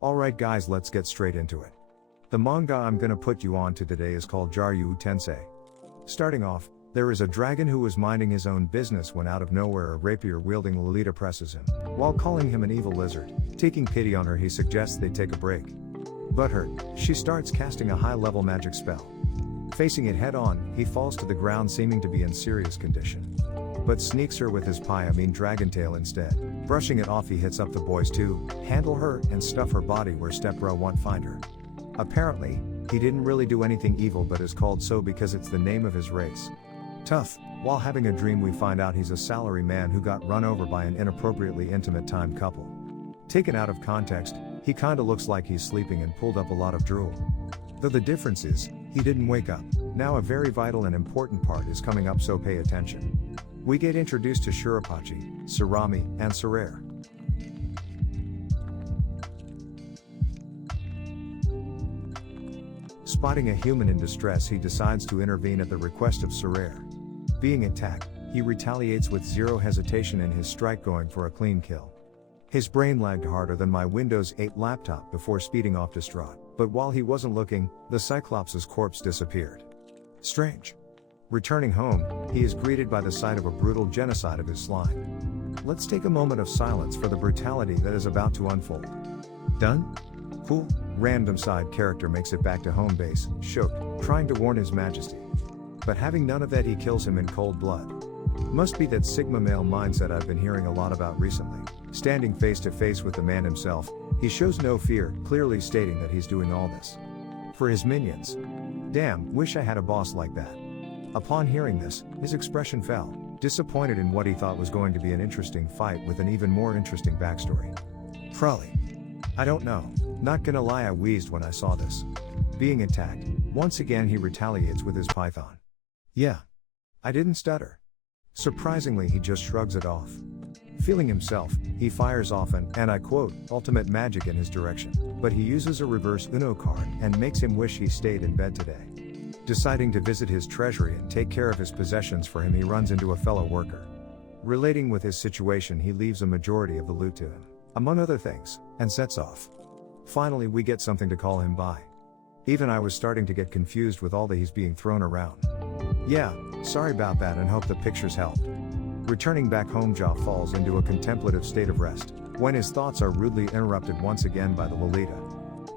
Alright guys, let's get straight into it. The manga I'm gonna put you on to today is called Jaryu Tensei. Starting off, there is a dragon who was minding his own business when out of nowhere a rapier-wielding Lolita presses him. While calling him an evil lizard, taking pity on her, he suggests they take a break. Butthurt, she starts casting a high-level magic spell. Facing it head-on, he falls to the ground seeming to be in serious condition. But sneaks her with his dragon tail instead. Brushing it off, he hits up the boys to handle her and stuff her body where Stepbro won't find her. Apparently, he didn't really do anything evil but is called so because it's the name of his race. Tough. While having a dream, we find out he's a salary man who got run over by an inappropriately intimate timed couple. Taken out of context, he kinda looks like he's sleeping and pulled up a lot of drool. Though the difference is, he didn't wake up. Now a very vital and important part is coming up, so pay attention. We get introduced to Shurapachi, Surami, and Sorare. Spotting a human in distress, he decides to intervene at the request of Sorare. Being attacked, he retaliates with zero hesitation in his strike, going for a clean kill. His brain lagged harder than my Windows 8 laptop before speeding off distraught, but while he wasn't looking, the Cyclops' corpse disappeared. Strange. Returning home, he is greeted by the sight of a brutal genocide of his slime. Let's take a moment of silence for the brutality that is about to unfold. Done? Cool. Random side character makes it back to home base, choked, trying to warn his majesty. But having none of that, he kills him in cold blood. Must be that Sigma male mindset I've been hearing a lot about recently. Standing face to face with the man himself, he shows no fear, clearly stating that he's doing all this for his minions. Damn, wish I had a boss like that. Upon hearing this, his expression fell, disappointed in what he thought was going to be an interesting fight with an even more interesting backstory. Probably. I don't know. Not gonna lie, I wheezed when I saw this. Being attacked, once again he retaliates with his python. Yeah. I didn't stutter. Surprisingly, he just shrugs it off. Feeling himself, he fires off an, and I quote, ultimate magic in his direction, but he uses a reverse Uno card and makes him wish he stayed in bed today. Deciding to visit his treasury and take care of his possessions for him, he runs into a fellow worker. Relating with his situation, he leaves a majority of the loot to him, among other things, and sets off. Finally, we get something to call him by. Even I was starting to get confused with all that he's being thrown around. Yeah, sorry about that, and hope the pictures helped. Returning back home, Ja falls into a contemplative state of rest, when his thoughts are rudely interrupted once again by the Lolita.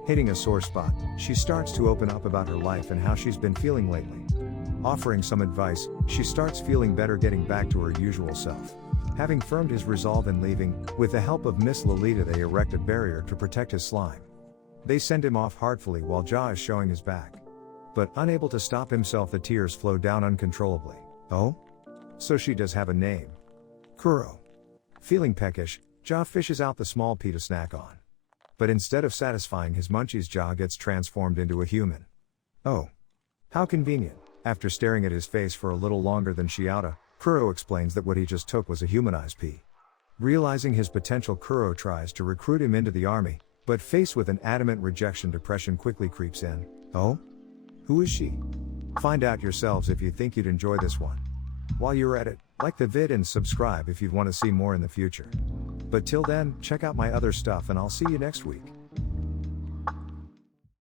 Hitting a sore spot, she starts to open up about her life and how she's been feeling lately. Offering some advice, she starts feeling better, getting back to her usual self. Having firmed his resolve in leaving, with the help of Miss Lolita they erect a barrier to protect his slime. They send him off heartfully while Ja is showing his back. But unable to stop himself, the tears flow down uncontrollably. Oh? So she does have a name. Kuro. Feeling peckish, Ja fishes out the small pea to snack on. But instead of satisfying his munchies, Ja gets transformed into a human. Oh. How convenient. After staring at his face for a little longer than she oughta, Kuro explains that what he just took was a humanized pea. Realizing his potential, Kuro tries to recruit him into the army, but faced with an adamant rejection, depression quickly creeps in. Oh? Who is she? Find out yourselves if you think you'd enjoy this one. While you're at it, like the vid and subscribe if you want to see more in the future. But till then, check out my other stuff and I'll see you next week.